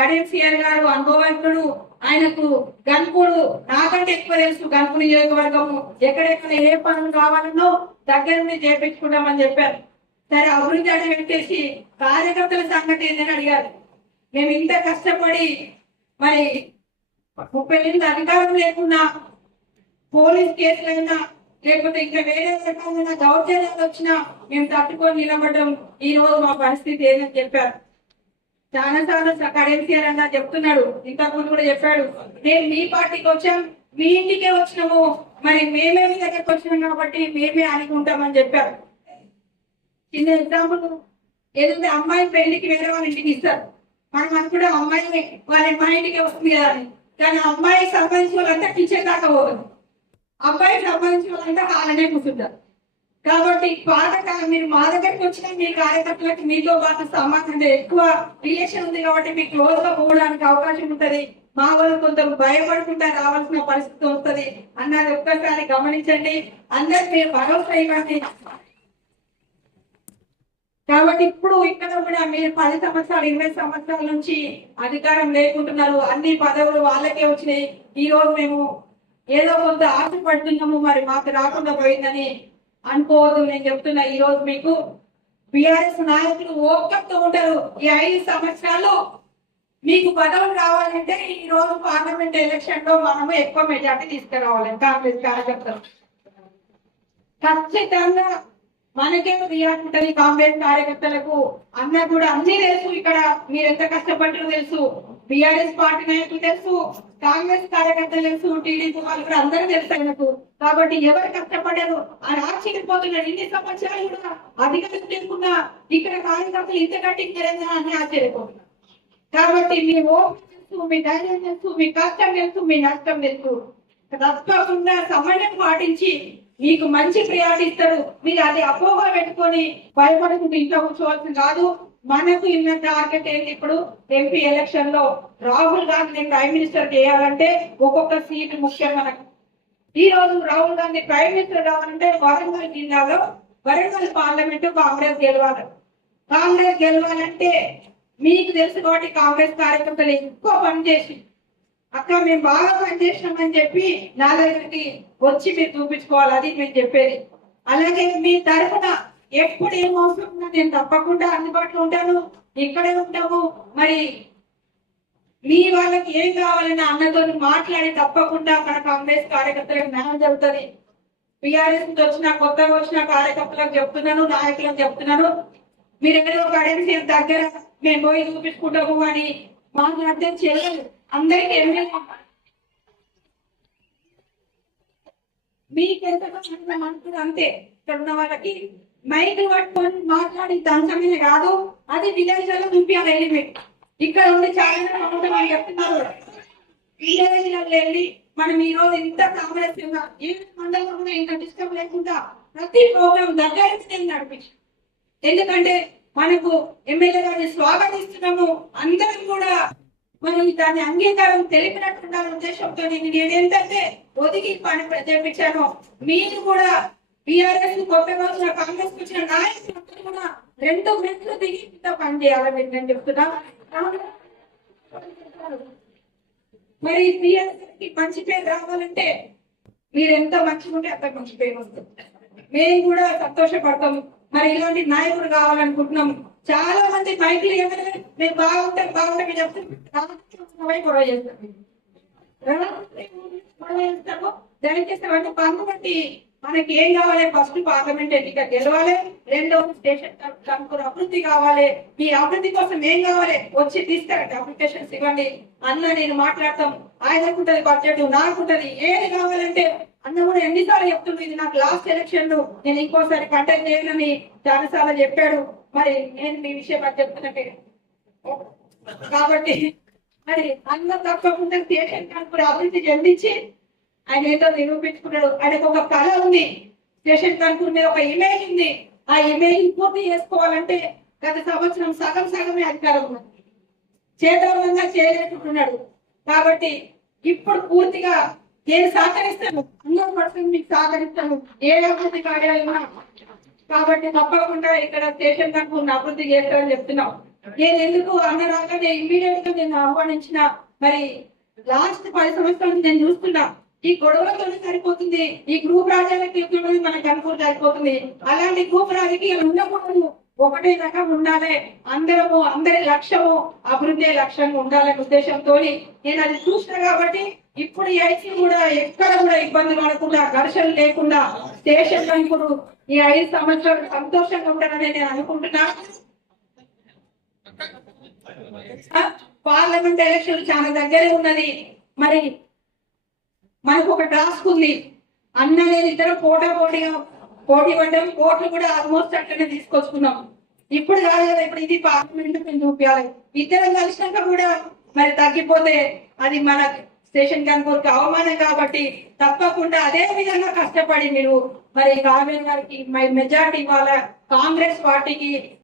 Kadiyam CR గారు అనుభవజ్ఞుడు ఆయనకు గన్పుడు నాకంటే ఎక్కువ తెలుసు గన్పు నియోజకవర్గము. ఎక్కడెక్కడ ఏ పనులు కావాలన్నో దగ్గర నుండి చేపించుకుంటామని చెప్పారు. సరే అభివృద్ధి అడిగి పెట్టేసి కార్యకర్తల సంగతి ఏంటని అడిగారు. మేము ఇంత కష్టపడి మరి ముప్పై ఎనిమిది అధికారం లేకున్నా పోలీస్ కేసులైనా లేకపోతే ఇంకా వేరే రకాలైనా దౌర్జన్యాలు వచ్చినా మేము తట్టుకొని నిలబడడం. ఈ రోజు మా పరిస్థితి ఏదని చెప్పారు. చాలా సార్లు కరెన్సీ అన్న చెప్తున్నాడు. ఇంతకు ముందు కూడా చెప్పాడు. నేను మీ పార్టీకి వచ్చాం. మీ ఇంటికే వచ్చినాము. మరి మేమే మీ దగ్గరకు వచ్చినాం కాబట్టి మేమే అనుకుంటామని చెప్పారు. చిన్న ఎగ్జాంపుల్. ఏదంటే అమ్మాయి పెళ్ళికి వేరే వాళ్ళ ఇంటికి ఇస్తారు. మనం అనుకుంటే అమ్మాయి వాళ్ళ మా ఇంటికి వస్తుంది కదా అని. కానీ అమ్మాయికి సంబంధించిన వాళ్ళంతా కిచెన్ దాకా పోదు అబ్బాయికి సంబంధించిన వాళ్ళంతా కాలనే కూర్చుంటారు. కాబట్టి పాత మీరు మా దగ్గరికి వచ్చిన మీ కార్యకర్తలకు మీతో పాటు సంబంధం ఎక్కువ రిలేషన్ ఉంది కాబట్టి మీకు క్లోజ్గా పోవడానికి అవకాశం ఉంటది. మా వాళ్ళు కొంత భయపడుకుంటా రావాల్సిన పరిస్థితి వస్తుంది. అన్నది ఒక్కసారి గమనించండి. అందరికి మీరు భరోసా ఇవ్వండి. కాబట్టి ఇప్పుడు ఇక్కడ కూడా మీరు పది సంవత్సరాలు ఇరవై సంవత్సరాల నుంచి అధికారం లేకుంటున్నారు. అన్ని పదవులు వాళ్ళకే వచ్చినాయి. ఈ రోజు మేము ఏదో కొంత ఆశపడుతున్నాము. మరి మాకు రాకుండా పోయిందని అనుకోవద్దు నేను చెప్తున్నా ఈ రోజు మీకు బిఆర్ఎస్ నాయకులు ఓపికతో ఉంటారు ఈ ఐదు సంవత్సరాలు మీకు పదవులు రావాలంటే ఈ రోజు పార్లమెంట్ ఎలక్షన్లో మనము ఎక్కువ మెజార్టీ తీసుకురావాలి. కాంగ్రెస్ కార్యకర్తలు. ఖచ్చితంగా మనకే రియాక్ట్ ఉంటుంది కాంగ్రెస్ కార్యకర్తలకు. అన్న కూడా అన్ని తెలుసు. ఇక్కడ మీరు ఎంత కష్టపడ్డారో తెలుసు. బిఆర్ఎస్ పార్టీ నాయకులు తెలుసు. కాంగ్రెస్ కార్యకర్తలు తెలుసు టీడీపీ వాళ్ళు కూడా అందరూ తెలుసు ఆయనకు. కాబట్టి ఎవరు కష్టపడారు అని ఆశ్చర్యపోతున్నాడు ఇన్ని సంవత్సరాలు కూడా అధికారులు లేకుండా ఇక్కడ కార్యకర్తలు ఇంత కట్టించారని అని ఆశ్చర్యపోతున్నారు కాబట్టి మీ ఓపిక తెలుసు మీ ధైర్యం తెలుసు మీ కష్టం తెలుసు మీ నష్టం తెలుసు. తప్పకుండా సమన్వయం పాటించి మీకు మంచి ప్రయాణిస్తారు మీరు అది అపోహ పెట్టుకొని భయపడుకుంటూ ఇంట్లో కూర్చోవాల్సింది కాదు. మనకు ఇన్న టార్గెట్ ఏంటి? ఇప్పుడు ఎంపీ ఎలక్షన్లో రాహుల్ గాంధీని ప్రైమ్ మినిస్టర్ చేయాలంటే ఒక్కొక్క సీట్ ముఖ్యం మనకు. ఈ రోజు రాహుల్ గాంధీ ప్రైమ్ మినిస్టర్ కావాలంటే వరంగల్ జిల్లాలో వరంగల్ పార్లమెంట్ కాంగ్రెస్ గెలవాలి. కాంగ్రెస్ గెలవాలంటే మీకు తెలుసు కాబట్టి కాంగ్రెస్ కార్యకర్తలు ఎక్కువ పనిచేసి అక్క మేము బాగా పనిచేసినామని చెప్పి నా దగ్గరికి వచ్చి మీరు చూపించుకోవాలి. అది మేము చెప్పేది. అలాగే మీ తరఫున ఎప్పుడు ఏం అవసరం నేను తప్పకుండా అందుబాటులో ఉంటాను ఇక్కడే ఉంటాము. మరి మీ వాళ్ళకి ఏం కావాలని అన్నతో మాట్లాడి తప్పకుండా మన కాంగ్రెస్ కార్యకర్తలకు న్యాయం జరుగుతుంది. బీఆర్ఎస్ నుంచి వచ్చిన కొత్తగా వచ్చిన కార్యకర్తలకు చెప్తున్నాను నాయకులకు చెప్తున్నాను. మీరు ఏదో కడెన్సీ దగ్గర మేము పోయి చూపించుకుంటాము అని మాకు అర్థం చేయలేదు అందరికి ఎమ్మెల్యే మీకు ఎంత అంతే ఇక్కడ ఉన్న వాళ్ళకి మైక్ పట్టుకొని మాట్లాడి దంచమే కాదు. అది విలేజ్లో చూపించాలి వెళ్ళి ఇక్కడ ఉండి చాలా అవసరం చెప్తున్నారు విలేజ్ వెళ్ళి మనం ఈ రోజు ఇంత కాంగ్రెస్ ఉన్నా ఏ మండలం కూడా ఇంత డిస్టర్బ్ లేకుండా ప్రతి ప్రోగ్రామ్ దగ్గర నుంచి నేను ఎందుకంటే మనకు ఎమ్మెల్యే గారిని స్వాగతిస్తున్నాము. అందరం కూడా మరి దాని అంగీకారం తెలిపినట్టున్న ఉద్దేశంతో నేను నేను ఏంటంటే ఒదిగి పని చేపించాను మీరు కూడా బీఆర్ఎస్ కొత్తగా వచ్చిన కాంగ్రెస్ వచ్చిన నాయకులు కూడా రెండు మెట్లు దిగి పని చేయాలని మీరు నేను చెప్తున్నా. మరి బీఆర్ఎస్కి మంచి పేరు రావాలంటే మీరు ఎంత మంచిగా ఉంటే అంత మంచి పేరు వస్తుంది. మేము కూడా సంతోషపడతాం. మరి ఇలాంటి నాయకుడు కావాలనుకుంటున్నాం. చాలా మంది మైకులు ఏమైనా మేము బాగుంటాం బాగుంటాం మీరు చెప్తే గొడవ చేస్తాం చేస్తాము దయచేసి పన్ను బట్టి మనకి ఏం కావాలి? ఫస్ట్ పార్లమెంట్ ఎన్నిక గెలవాలి. రెండవ స్టేషన్ కనుక్కుని అభివృద్ధి కావాలి. మీ అభివృద్ధి కోసం ఏం కావాలి? వచ్చి తీసుకురండి అప్లికేషన్స్ ఇవ్వండి. అన్న నేను మాట్లాడతాం. ఆయనకుంటది బడ్జెట్ నాకుంటది ఏది కావాలంటే అన్న కూడా ఎన్నిసార్లు చెప్తుంది ఇది నాకు లాస్ట్ ఎలక్షన్ నేను ఇంకోసారి కంటెక్ట్ చేయనని చాలాసార్లు చెప్పాడు. మరి నేను మీ విషయం అది చెప్తున్నట్టే. కాబట్టి మరి అన్న తప్పకుండా స్టేషన్ కనుక్కుని అభివృద్ధి చెందించి ఆయన ఏదో నిరూపించుకున్నాడు. ఆయనకు ఒక కళ ఉంది. స్టేషన్ కనుక్కుని మీద ఒక ఇమేజ్ ఉంది. ఆ ఇమేజ్ పూర్తి చేసుకోవాలంటే గత సంవత్సరం సగం సగమే అధికారం ఉన్నది. చేతవంగా చేయలేకుంటున్నాడు. కాబట్టి ఇప్పుడు పూర్తిగా నేను సహకరిస్తాను హండ్రెడ్ పర్సెంట్ మీకు సహకరిస్తాను ఏ అభివృద్ధి కార్యాలయం కాబట్టి తప్పకుండా ఇక్కడ స్టేషన్ కనుక అభివృద్ధి చేస్తారని చెప్తున్నాం. నేను ఎందుకు అన్న రాగానే ఇమ్మీడియట్గా నేను ఆహ్వానించిన మరి లాస్ట్ పది సంవత్సరాలు నేను చూస్తున్నా. ఈ గొడవలతోనే సరిపోతుంది. ఈ గ్రూప్ రాజకీయాలకి మనకు అనుకూల సరిపోతుంది. అలాంటి గ్రూప్ రాజకీయాలు ఉండకూడదు ఒకటే రకం ఉండాలి. అందరము అందరి లక్ష్యము అభివృద్ధి లక్ష్యంగా ఉండాలనే ఉద్దేశంతో నేను అది చూసిన కాబట్టి ఇప్పుడు ఈ ఐసీ కూడా ఎక్కడ కూడా ఇబ్బంది పడకుండా ఘర్షణ లేకుండా స్టేషన్లో ఇప్పుడు ఈ ఐదు సంవత్సరాలు సంతోషంగా ఉండాలని నేను అనుకుంటున్నా. పార్లమెంట్ ఎలక్షన్ చాలా దగ్గరే ఉన్నది. మరి మనకు ఒక టాస్క్ ఉంది అన్న నేను ఇద్దరు పోటా పోటీగా పోటీ పడ్డాం. కోట్లు కూడా ఆల్మోస్ట్ అట్లనే తీసుకొచ్చుకున్నాం. ఇప్పుడు కాదు కదా ఇప్పుడు ఇది పార్లమెంట్ మేము చూపించాలి ఇద్దరం కలిసినాక కూడా మరి తగ్గిపోతే అది మన స్టేషన్ కనుకోరికి అవమానం కాబట్టి తప్పకుండా అదే విధంగా కష్టపడి మీరు మరి కావేరి గారికి మెజార్టీ ఇవ్వాల కాంగ్రెస్ పార్టీకి